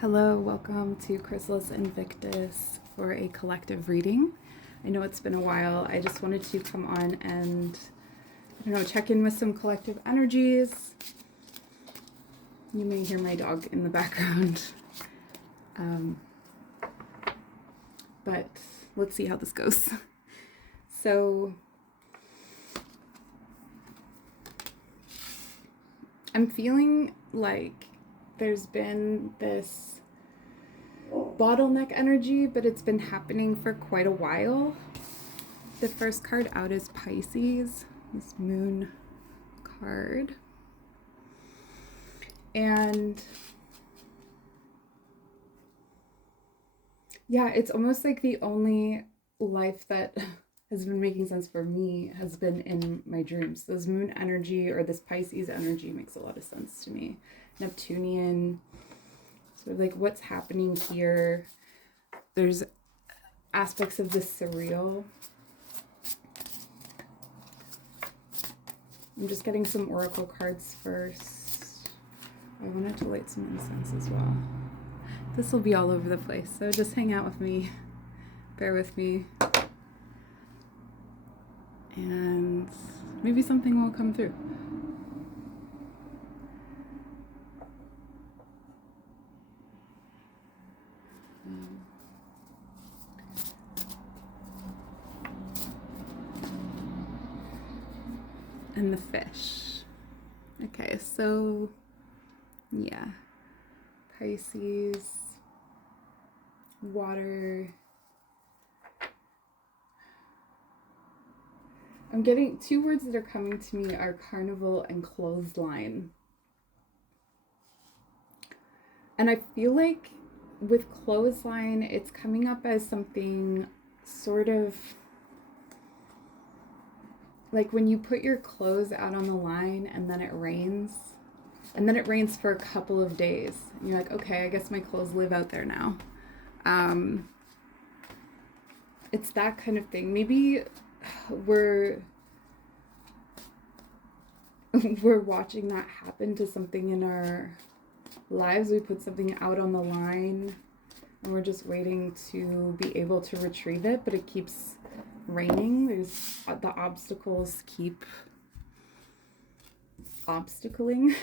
Hello, welcome to Chrysalis Invictus for a collective reading. I know it's been a while. I just wanted to come on and, check in with some collective energies. You may hear my dog in the background. But let's see how this goes. So, I'm feeling like there's been this bottleneck energy, but it's been happening for quite a while. The first card out is Pisces, this moon card. And yeah, it's almost like the only life that has been making sense for me has been in my dreams. This moon energy or this Pisces energy makes a lot of sense to me. Neptunian, sort of like what's happening here. There's aspects of the surreal. I'm just getting some oracle cards first. I wanted to light some incense as well. This will be all over the place, so just hang out with me. Bear with me. And maybe something will come through. And the fish. Okay, so yeah. Pisces, water. I'm getting two words that are coming to me are carnival and clothesline. And I feel like with clothesline, it's coming up as something sort of like when you put your clothes out on the line and then it rains. And then it rains for a couple of days. And you're like, okay, I guess my clothes live out there now. It's that kind of thing. Maybe we're watching that happen to something in our lives. We put something out on the line and we're just waiting to be able to retrieve it, but it keeps raining. There's the obstacles keep obstacling.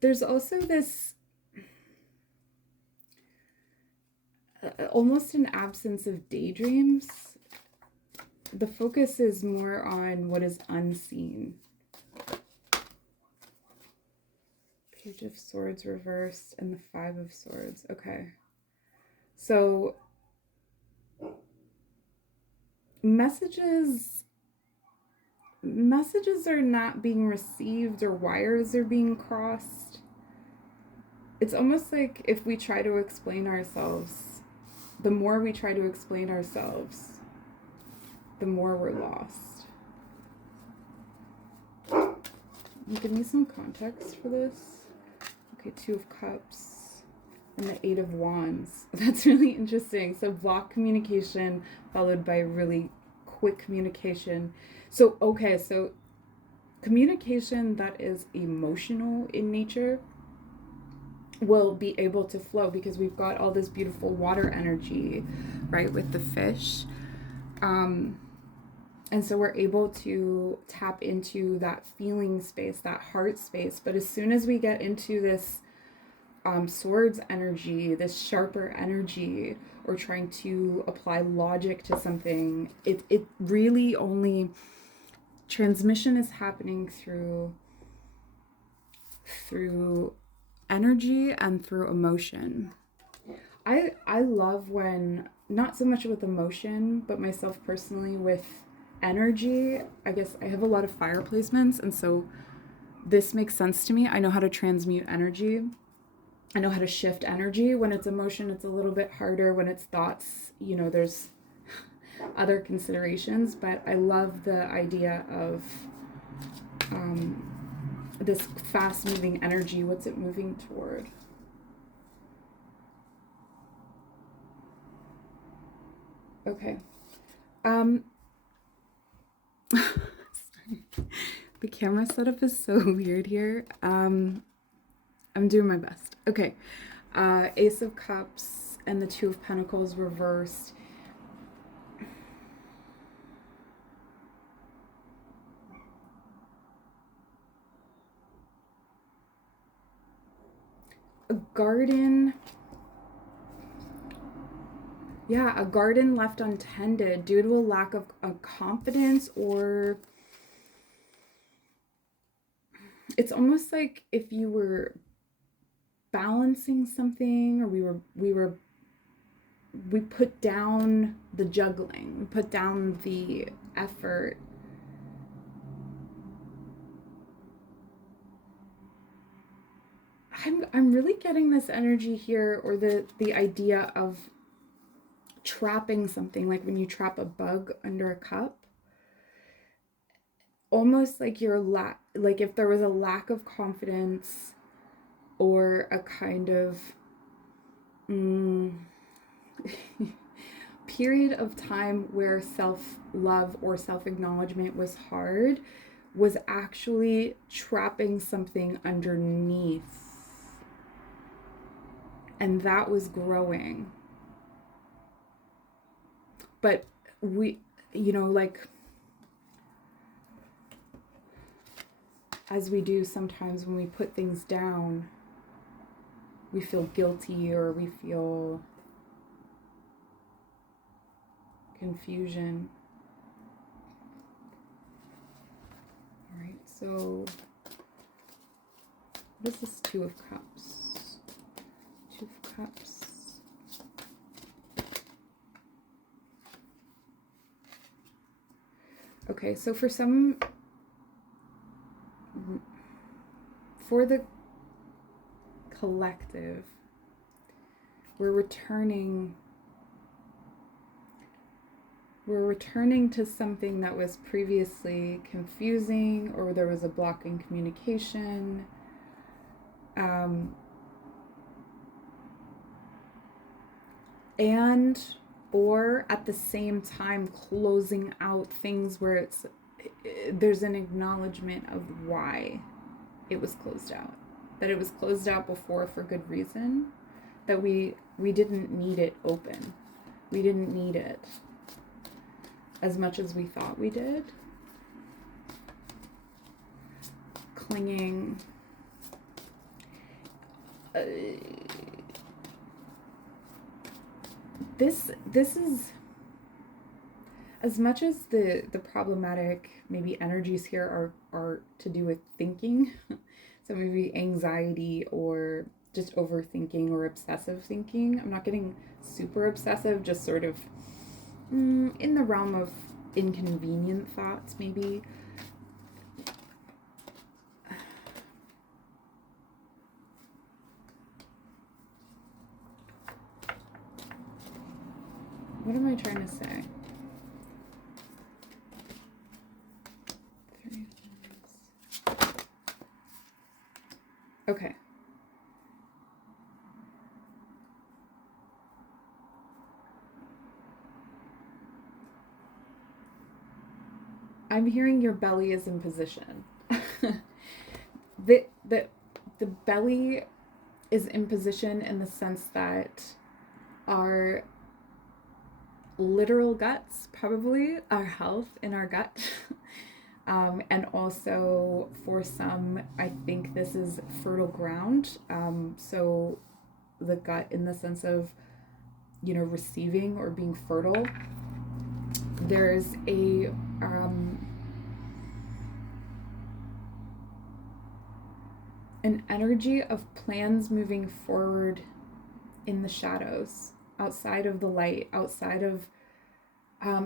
There's also this almost an absence of daydreams. The focus is more on what is unseen. Page of Swords reversed and the Five of Swords. Okay. So messages are not being received or wires are being crossed. It's almost like if we try to explain ourselves, the more we try to explain ourselves, the more we're lost. Give me some context for this. Okay, Two of Cups and the Eight of Wands. That's really interesting. So block communication followed by really quick communication. So, okay, so communication that is emotional in nature will be able to flow because we've got all this beautiful water energy, right, with the fish. And so we're able to tap into that feeling space, that heart space. But as soon as we get into this swords energy, this sharper energy, or trying to apply logic to something, it really only transmission is happening through energy and through emotion. I love when, not so much with emotion, but myself personally with energy. I guess I have a lot of fire placements, and so this makes sense to me. I know how to transmute energy. I know how to shift energy. When it's emotion, it's a little bit harder. When it's thoughts, there's other considerations, but I love the idea of this fast moving energy. What's it moving toward? Okay. Sorry. The camera setup is so weird here. I'm doing my best. Okay. Ace of Cups and the Two of Pentacles reversed. A garden. Yeah, a garden left untended due to a lack of confidence, or it's almost like if you were balancing something, or we put down the juggling, we put down the effort. I'm really getting this energy here, or the idea of trapping something, like when you trap a bug under a cup. Almost like like if there was a lack of confidence, or a kind of period of time where self-love or self-acknowledgement was hard, was actually trapping something underneath, and that was growing. But we, like, as we do sometimes when we put things down, we feel guilty, or we feel confusion. All right, so what is this Two of Cups? Two of Cups. Okay, so for the collective, we're returning to something that was previously confusing, or there was a block in communication. And or at the same time closing out things where there's an acknowledgement of why it was closed out. That it was closed out before for good reason. That we didn't need it open. We didn't need it as much as we thought we did. Clinging. This is, as much as the problematic maybe energies here are to do with thinking, so maybe anxiety, or just overthinking, or obsessive thinking. I'm not getting super obsessive, just sort of in the realm of inconvenient thoughts, maybe. What am I trying to say? Okay. I'm hearing your belly is in position. the belly is in position in the sense that our literal guts, probably our health in our gut. And also for some, I think this is fertile ground. So the gut in the sense of, receiving or being fertile. There's an energy of plans moving forward in the shadows, outside of the light, outside of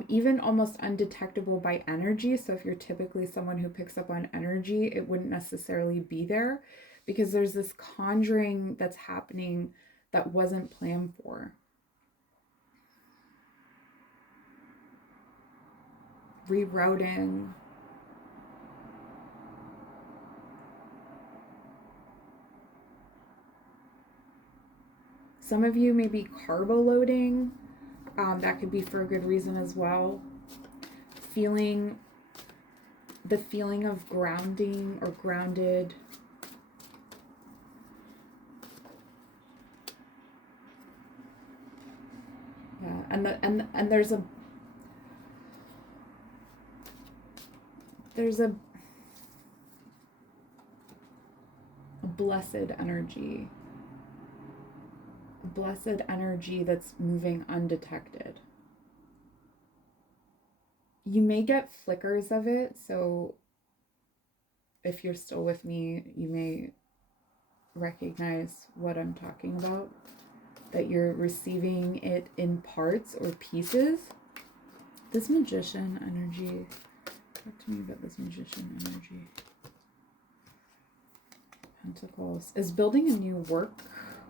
even almost undetectable by energy. So if you're typically someone who picks up on energy, it wouldn't necessarily be there, because there's this conjuring that's happening that wasn't planned for. Rerouting. Some of you may be carbo loading. That could be for a good reason as well. The feeling of grounding or grounded. And there's a blessed energy that's moving undetected. You may get flickers of it, so if you're still with me, you may recognize what I'm talking about, that you're receiving it in parts or pieces. This magician energy, talk to me about this magician energy. Pentacles is building a new work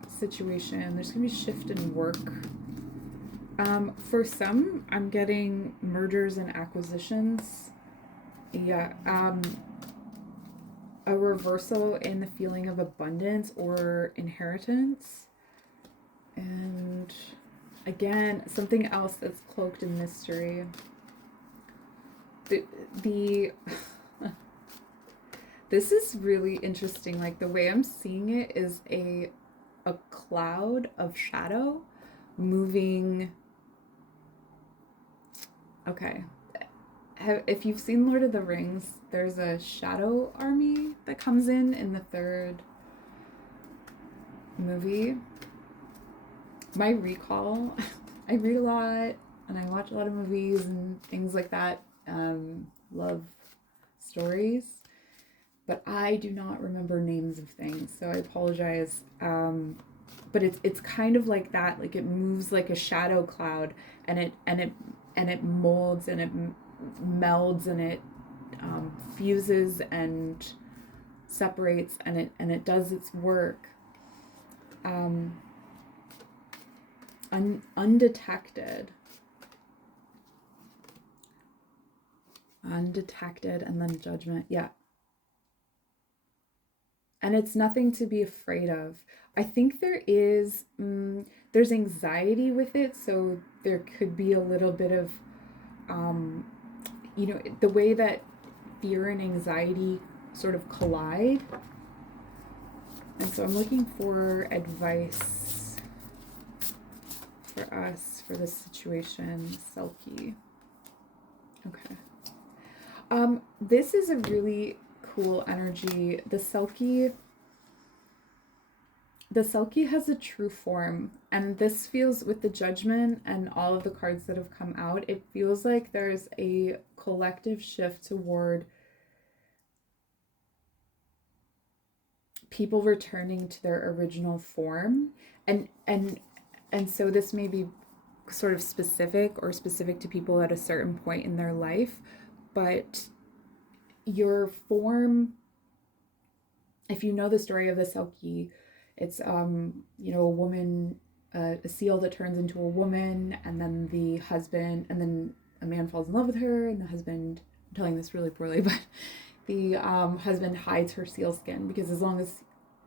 situation. There's gonna be a shift in work. For some, I'm getting mergers and acquisitions. Yeah. A reversal in the feeling of abundance or inheritance. And again, something else that's cloaked in mystery. The This is really interesting. Like, the way I'm seeing it is a cloud of shadow moving. Okay. If you've seen Lord of the Rings, there's a shadow army that comes in the third movie. My recall, I read a lot and I watch a lot of movies and things like that. Love stories, but I do not remember names of things, so I apologize. But it's kind of like that. Like, it moves like a shadow cloud, and it molds and it melds and it fuses and separates, and it does its work undetected, and then judgment. Yeah. And it's nothing to be afraid of. I think there's anxiety with it, so there could be a little bit of the way that fear and anxiety sort of collide. And so I'm looking for advice for us for this situation, Selkie. Okay. This is a really cool energy. The Selkie has a true form, and this feels, with the Judgment and all of the cards that have come out, it feels like there's a collective shift toward people returning to their original form, and so this may be sort of specific to people at a certain point in their life, but your form, if you know the story of the Selkie, it's a woman, a seal that turns into a woman, and then a man falls in love with her, and the husband, I'm telling this really poorly, but the husband hides her seal skin, because as long as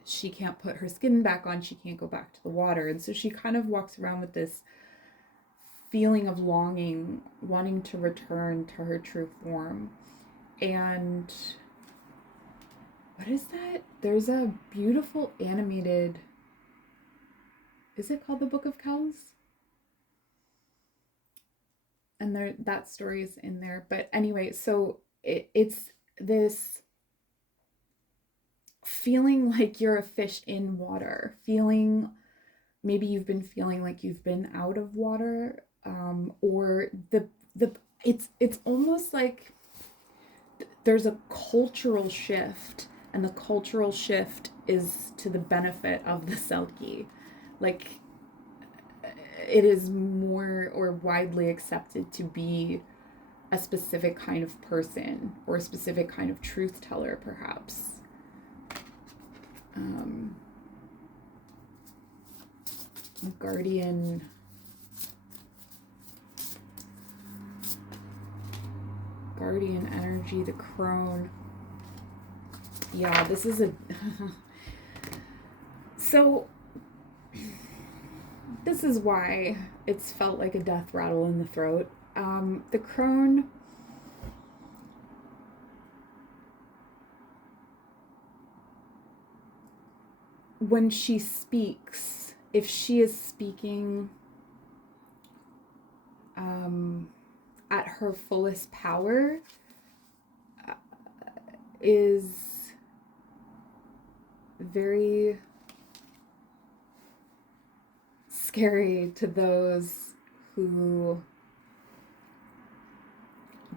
she can't put her skin back on, she can't go back to the water. And so she kind of walks around with this feeling of longing, wanting to return to her true form. And what is that? There's a beautiful animated, is it called The Book of Kells? And that story is in there. But anyway, so it's this feeling like you're a fish in water, maybe you've been feeling like you've been out of water, or it's almost like there's a cultural shift, and the cultural shift is to the benefit of the Selkie. Like, it is more or widely accepted to be a specific kind of person, or a specific kind of truth teller, perhaps. Guardian energy, the crone. Yeah, this is a so this is why it's felt like a death rattle in the throat. The crone, when she speaks, if she is speaking at her fullest power is very scary to those who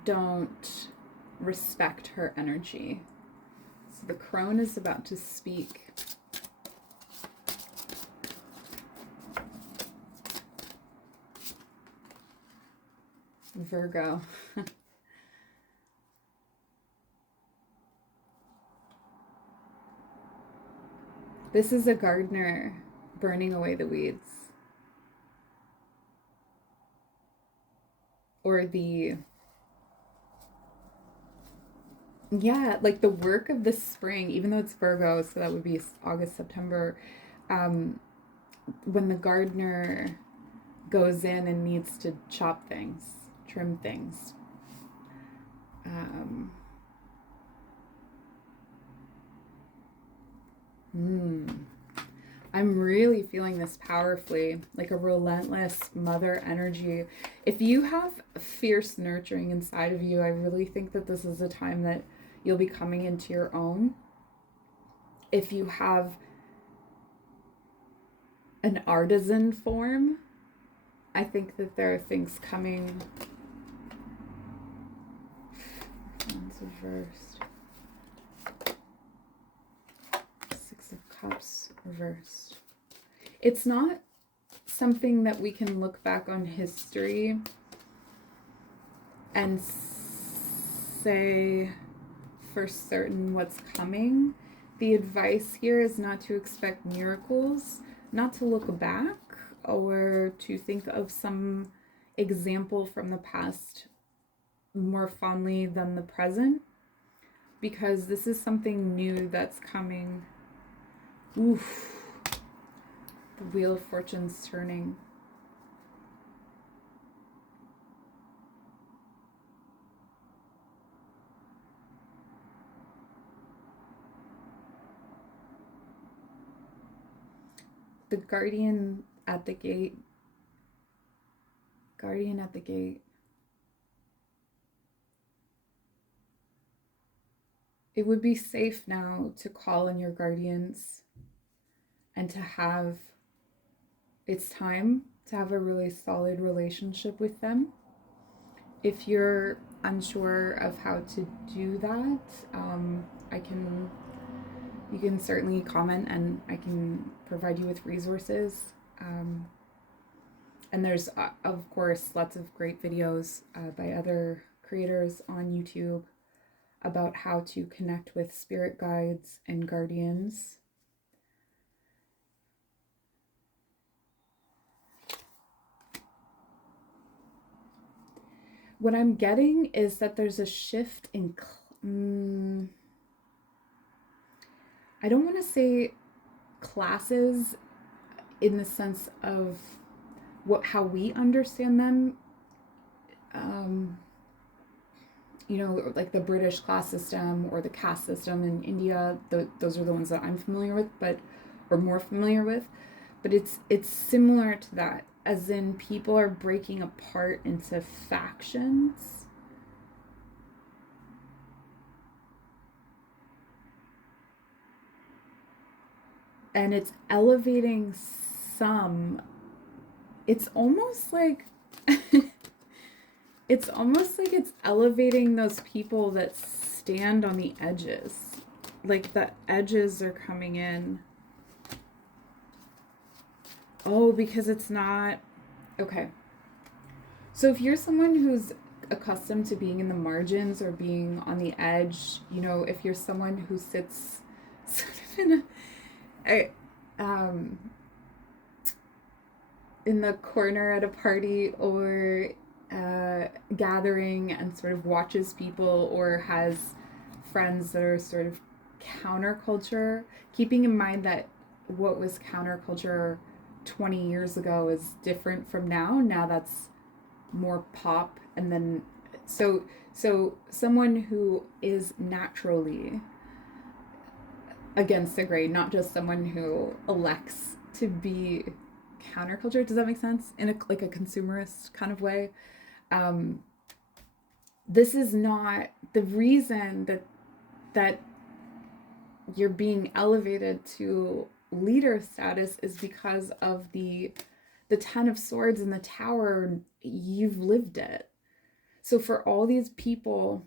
don't respect her energy. So the crone is about to speak. Virgo. This is a gardener burning away the weeds. Or like the work of the spring, even though it's Virgo, so that would be August, September, when the gardener goes in and needs to chop things, trim things. I'm really feeling this powerfully, like a relentless mother energy. If you have fierce nurturing inside of you, I really think that this is a time that you'll be coming into your own. If you have an artisan form, I think that there are things coming. One's reversed. 6 of Cups reversed. It's not something that we can look back on history and say for certain what's coming. The advice here is not to expect miracles, not to look back or to think of some example from the past more fondly than the present, because this is something new that's coming. Oof. The Wheel of Fortune's turning. The Guardian at the gate. Guardian at the gate. It would be safe now to call in your guardians and to have, it's time to have a really solid relationship with them. If you're unsure of how to do that, you can certainly comment and I can provide you with resources. And there's, of course, lots of great videos by other creators on YouTube about how to connect with spirit guides and guardians. What I'm getting is that there's a shift in, I don't want to say classes in the sense of how we understand them. You know, like the British class system or the caste system in India, those are the ones that I'm familiar with, or more familiar with. But it's similar to that, as in people are breaking apart into factions. And it's elevating some. It's almost like it's elevating those people that stand on the edges. Like the edges are coming in. Oh, because it's not... Okay. So if you're someone who's accustomed to being in the margins or being on the edge, you know, if you're someone who sits sort of in the corner at a party or gathering and sort of watches people or has friends that are sort of counterculture, keeping in mind that what was counterculture 20 years ago is different from now. Now that's more pop. And then so someone who is naturally against the grain, not just someone who elects to be counterculture. Does that make sense? In a like a consumerist kind of way. Um, this is not the reason that you're being elevated to leader status is because of the 10 of swords in the tower. You've lived it. So for all these people,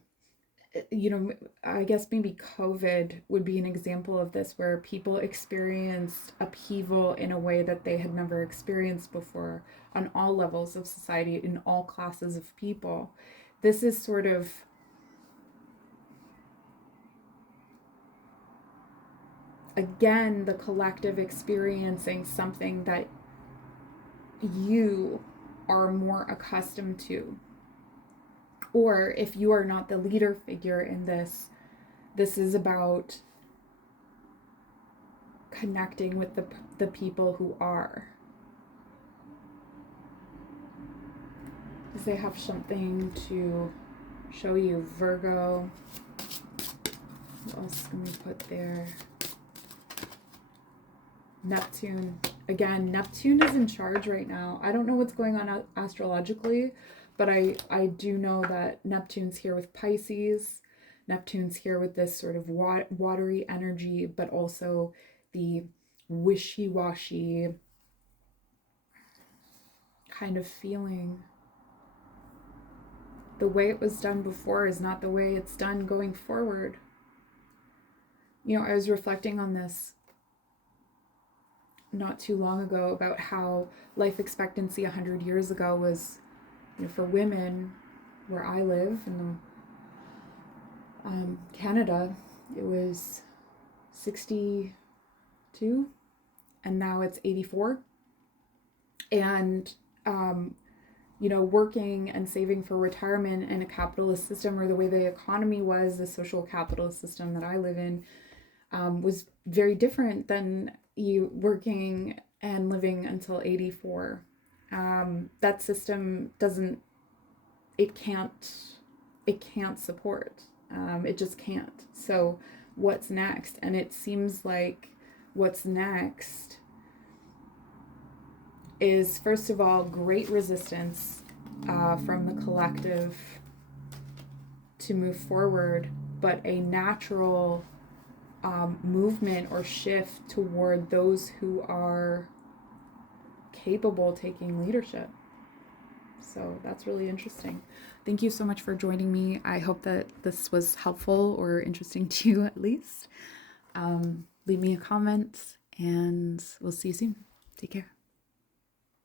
you know, I guess maybe COVID would be an example of this, where people experienced upheaval in a way that they had never experienced before on all levels of society, in all classes of people. This is sort of, again, the collective experiencing something that you are more accustomed to. Or if you are not the leader figure in this, this is about connecting with the people who are. Because they have something to show you. Virgo. What else can we put there? Neptune. Again, Neptune is in charge right now. I don't know what's going on astrologically, but I do know that Neptune's here with Pisces. Neptune's here with this sort of watery energy, but also the wishy-washy kind of feeling. The way it was done before is not the way it's done going forward. You know, I was reflecting on this not too long ago about how life expectancy 100 years ago was, you know, for women where I live in Canada, it was 62, and now it's 84. And you know, working and saving for retirement in a capitalist system, or the way the economy was, the social capitalist system that I live in, was very different than you working and living until 84. That system it can't support. It just can't. So what's next? And it seems like what's next is, first of all, great resistance from the collective to move forward, but a natural movement or shift toward those who are capable taking leadership. So that's really interesting. Thank you so much for joining me. I hope that this was helpful or interesting to you at least. Leave me a comment, and we'll see you soon. Take care.